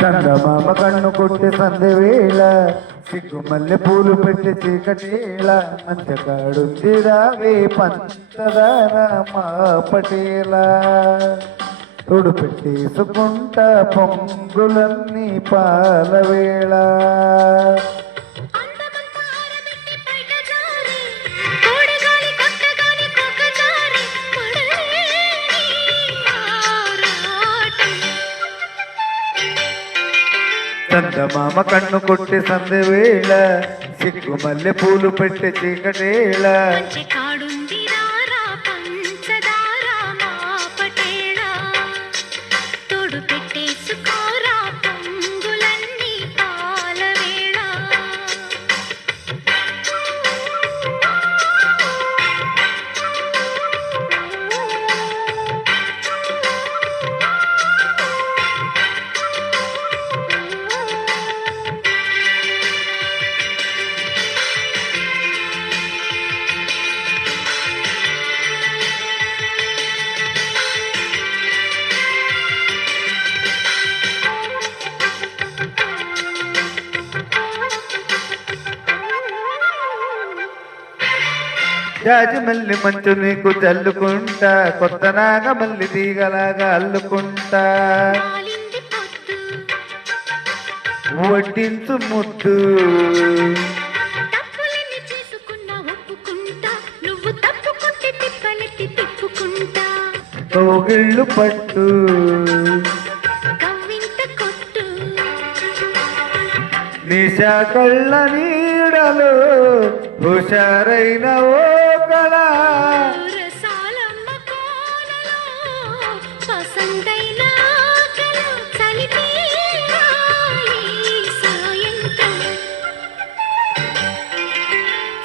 చందమామ కన్ను కొట్టి సంధి వేళ సిగ్గు మల్లె పూలు పెట్టి చీకటేళ మంచకాడుంది రావే పంచదార మా పటేలా తోడు పెట్టేసుకుంటా పొంగులన్నీ పాల వేళ చందమామ కన్ను కొట్టి సంధి వేళ సిగ్గు మల్లె పూలు పెట్టి చీకటేళ జాజిమల్లి మంచు నీకు చల్లుకుంటా కొత్త నాగమల్లి తీగలాగా అల్లుకుంటా వడ్డించు ముద్దు కౌగిళ్ళు పట్టు నిశా కళ్ళ నీడలు హుషారైన ఓ కళ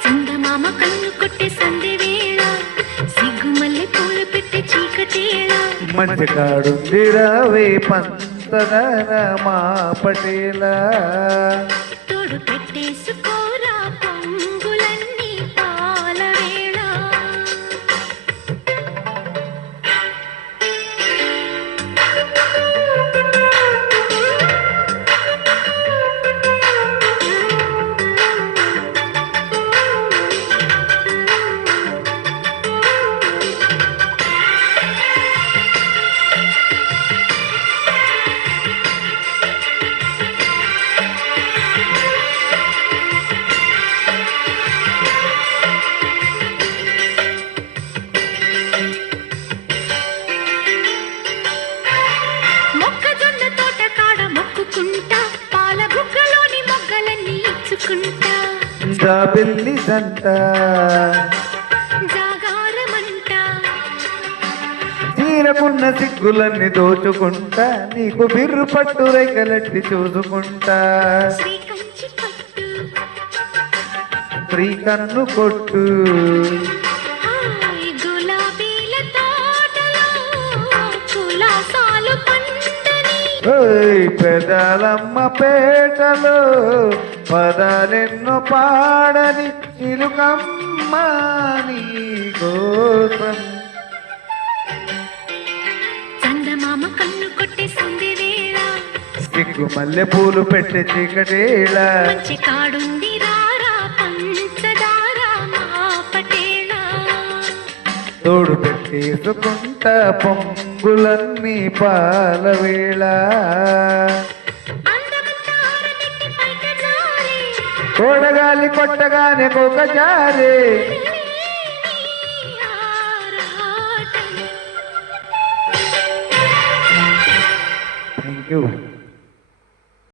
చందమామ కన్ను కొట్టే సంధి వేళ సిగ్గు మల్లె పూలు పెట్టే చీకటేళ మంచి కాడుంది రావే పంచదార మా పటేలా తోడు పెట్టేసుకోరా పొంగులన్నీ పాల వేళ జాబిల్లి దంట తీరకున్న సిగ్గులన్నీ దోచుకుంటా నీకు బిర్రు పట్టు రైకలెట్టి చూసుకుంటా ఫ్రీ కన్ను కొట్టు పెదాలమ్మ పేటలో పదాలెన్నో పాడని చిలుకమ్మ నీ కోసం చందమామ కన్ను కొట్టే సంధి వేళ సిగ్గు మల్లె పూలు పెట్టే చీకటేళ మంచి కాడుంది రారా పంచదార మా పటేలా తోడు పెట్టేసుకుంటా పొంగులన్నీ పాల వేళ కోడగాలి కొట్టగానే ఒక జారే థ్యాంక్ యూ.